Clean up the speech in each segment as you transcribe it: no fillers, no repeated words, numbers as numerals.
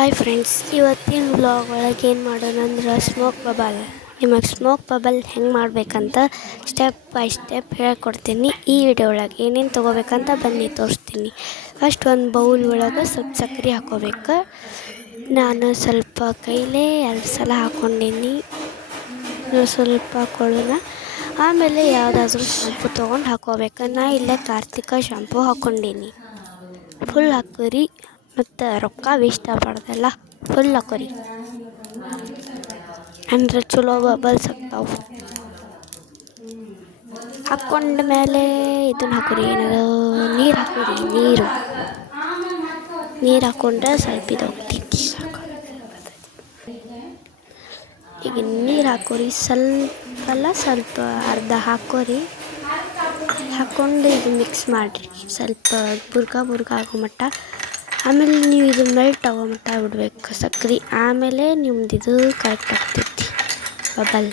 Hi friends, ಇವತ್ತಿನ vlog ಒಳಗೆ ಏನು ಮಾಡೋಣ ಅಂದ್ರೆ ಸ್ಮೋಕ್ ಬಬಲ್. ನಿಮಗೆ ಸ್ಮೋಕ್ ಬಬಲ್ ಹೆಂಗೆ ಮಾಡಬೇಕಂತ ಸ್ಟೆಪ್ ಬೈ ಸ್ಟೆಪ್ ಹೇಳ್ಕೊಡ್ತೀನಿ. ಈ ವಿಡಿಯೋ ಒಳಗೆ ಏನೇನು ತೊಗೋಬೇಕಂತ ಬನ್ನಿ ತೋರಿಸ್ತೀನಿ. ಫಸ್ಟ್ ಒಂದು ಬೌಲ್ ಒಳಗೆ ಸ್ವಲ್ಪ ಸಕ್ಕರೆ ಹಾಕೋಬೇಕು. ನಾನು ಸ್ವಲ್ಪ ಕೈಲೇ 2 ಸಲ ಹಾಕ್ಕೊಂಡೀನಿ. ಸ್ವಲ್ಪ ಹಾಕೊಳ್ಳೋಣ. ಆಮೇಲೆ ಯಾವುದಾದ್ರೂ ಶಾಂಪು ತೊಗೊಂಡು ಹಾಕೋಬೇಕು. ನಾ ಇಲ್ಲೇ ಕಾರ್ತಿಕ ಶಾಂಪು ಹಾಕ್ಕೊಂಡೀನಿ. ಫುಲ್ ಹಾಕೋರಿ, ಮತ್ತು ರೊಕ್ಕ ವೇಸ್ಟ್ ಆಗಬಾರ್ದಲ್ಲ. ಫುಲ್ ಹಾಕೋರಿ ಅಂದ್ರೆ ಚಲೋ ಬಬಲ್ಸ್ ಆಗ್ತಾವೆ. ಹಾಕ್ಕೊಂಡ ಮೇಲೆ ಇದನ್ನು ಹಾಕೋರಿ, ಏನದು ನೀರು ಹಾಕೋರಿ. ನೀರು ಹಾಕ್ಕೊಂಡ್ರೆ ಸ್ವಲ್ಪ ಇದು ಈಗ ನೀರು ಹಾಕೋರಿ. ಸ್ವಲ್ಪ ಅರ್ಧ ಹಾಕೋರಿ. ಹಾಕ್ಕೊಂಡು ಇದು ಮಿಕ್ಸ್ ಮಾಡಿರಿ ಸ್ವಲ್ಪ ಬುರ್ಗ ಆಗೋ ಮಟ್ಟ. ಆಮೇಲೆ ನೀವು ಇದು ಮೆಲ್ಟ್ ಆಗೋ ಮಟ್ಟ ಬಿಡ್ಬೇಕು ಸಕ್ಕರೆ. ಆಮೇಲೆ ನಿಮ್ದು ಇದು ಕರೆಕ್ಟ್ ಆಗ್ತೈತಿ ಬಬಲ್.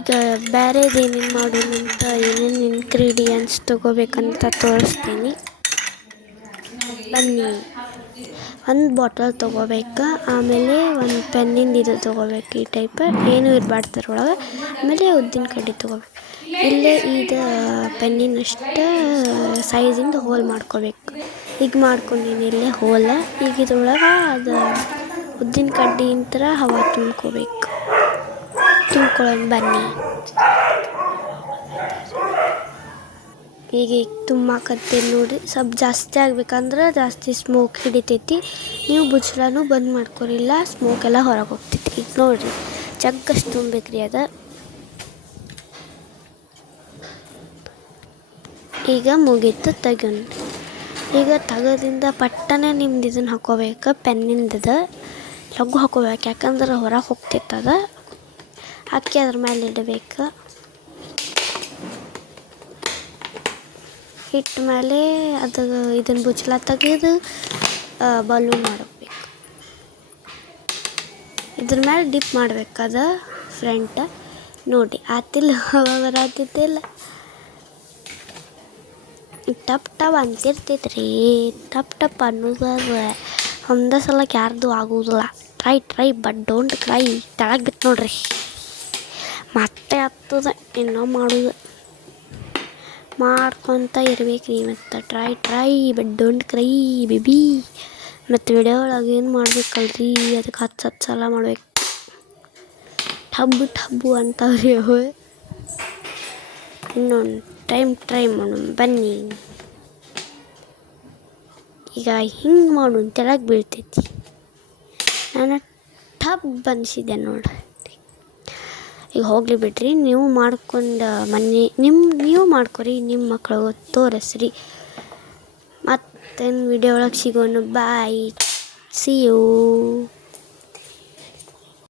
ಈಗ ಬೇರೆದು ಏನೇನು ಮಾಡೋಣಂತ ಏನೇನು ಇಂಗ್ರೀಡಿಯೆಂಟ್ಸ್ ತೊಗೋಬೇಕಂತ ತೋರಿಸ್ತೀನಿ ಬನ್ನಿ. ಒಂದು ಬಾಟಲ್ ತೊಗೋಬೇಕು. ಆಮೇಲೆ ಒಂದು ಪೆನ್ನಿಂದ ಇದು ತೊಗೋಬೇಕು. ಈ ಟೈಪ್ ಏನೂ ಇರಬಾರ್ದು ಒಳಗೆ. ಆಮೇಲೆ ಉದ್ದಿನ ಕಡ್ಡಿ ತೊಗೋಬೇಕು. ಇಲ್ಲೇ ಇದು ಪೆನ್ನಿನಷ್ಟು ಸೈಜಿಂದ ಹೋಲ್ ಮಾಡ್ಕೋಬೇಕು. ಈಗ ಮಾಡ್ಕೊಂಡಿನಿ ಇಲ್ಲೇ ಹೋಲ. ಈಗ ಇದ್ರೊಳಗೆ ಅದು ಉದ್ದಿನ ಕಡ್ಡಿ ಥರ ಹವಾ ತುಂಬ್ಕೊಳ್ಳೋಣ ಬನ್ನಿ. ಈಗ ತುಂಬಾಕತ್ತೀನಿ ನೋಡಿರಿ. ಸ್ವಲ್ಪ ಜಾಸ್ತಿ ಆಗ್ಬೇಕಂದ್ರೆ ಜಾಸ್ತಿ ಸ್ಮೋಕ್ ಹಿಡಿತೈತಿ. ನೀವು ಬುಚ್ಚಳನೂ ಬಂದ್ ಮಾಡ್ಕೊರಿಲ್ಲ, ಸ್ಮೋಕ್ ಎಲ್ಲ ಹೊರಗೆ ಹೋಗ್ತೈತಿ. ಈಗ ನೋಡಿರಿ ಜಗ್ಗಷ್ಟು ತುಂಬೇಕ್ರಿ ಅದು. ಈಗ ಮುಗೀತು, ತೆಗೋಣ. ಈಗ ತೆಗೋದ್ರಿಂದ ಪಟ್ಟನೆ ನಿಮ್ದು ಇದನ್ನು ಹಾಕೋಬೇಕು. ಪೆನ್ನಿಂದದ ಲಘು ಹಾಕೋಬೇಕು, ಯಾಕಂದ್ರೆ ಹೊರಗೆ ಹೋಗ್ತಿತ್ತದ. ಹಾಕಿ ಅದ್ರ ಮೇಲೆ ಇಡಬೇಕು. ಇಟ್ಟ ಮೇಲೆ ಅದು ಇದನ್ನು ಬುಚ್ಚಲ ತೆಗೆದು ಬಲೂನ್ ಮಾಡಬೇಕು. ಇದ್ರ ಮೇಲೆ ಡಿಪ್ ಮಾಡ್ಬೇಕು. ಅದು ಫ್ರಂಟ್ ನೋಡಿ ಆತಿಲ್ಲ, ಬರತ್ತಿಲ್ಲ. ಟಪ್ ಅಂತಿರ್ತೈತ್ರಿ. ಟಪ್ ಅನ್ನೋದು ಒಂದೇ ಸಲಕ್ಕೆ ಯಾರ್ದು ಆಗೋದಿಲ್ಲ. Try but don't CRY. ತೆಳಗೆ ಬಿತ್ತು ನೋಡ್ರಿ, ಮತ್ತೆ ಹತ್ತದ. ಇನ್ನೂ ಮಾಡೋದು ಮಾಡ್ಕೊತ ಇರ್ಬೇಕು ರೀ. ಮತ್ತು try but don't CRY baby. ಮತ್ತು ವಿಡಿಯೋ ಒಳಗೆ ಏನು ಮಾಡ್ಬೇಕಲ್ರಿ, ಅದಕ್ಕೆ 10 ಸಲ ಮಾಡ್ಬೇಕು. ಟಬ್ಬು ಅಂತವ್ರಿ ಅವು. ಇನ್ನೊಂದು ಟೈಮ್ ಟ್ರೈ ಮಾಡೋಣ ಬನ್ನಿ. ಈಗ ಹಿಂಗೆ ಮಾಡೋಣ, ತೆಳಗೆ ಬೀಳ್ತೈತಿ. ನಾನು ಟಬ್ ಅನಿಸಿದೆ ನೋಡ್ರಿ. ಈಗ ಹೋಗಲಿ ಬಿಡ್ರಿ. ನೀವು ಮಾಡ್ಕೊಂಡು ನೀವು ಮಾಡ್ಕೊರಿ, ನಿಮ್ಮ ಮಕ್ಕಳಿಗೆ ತೋರಿಸ್ರಿ. ಮತ್ತೇನು ವಿಡಿಯೋ ಒಳಗೆ ಸಿಗೋಣ. ಬಾಯ್, ಸಿ ಯು.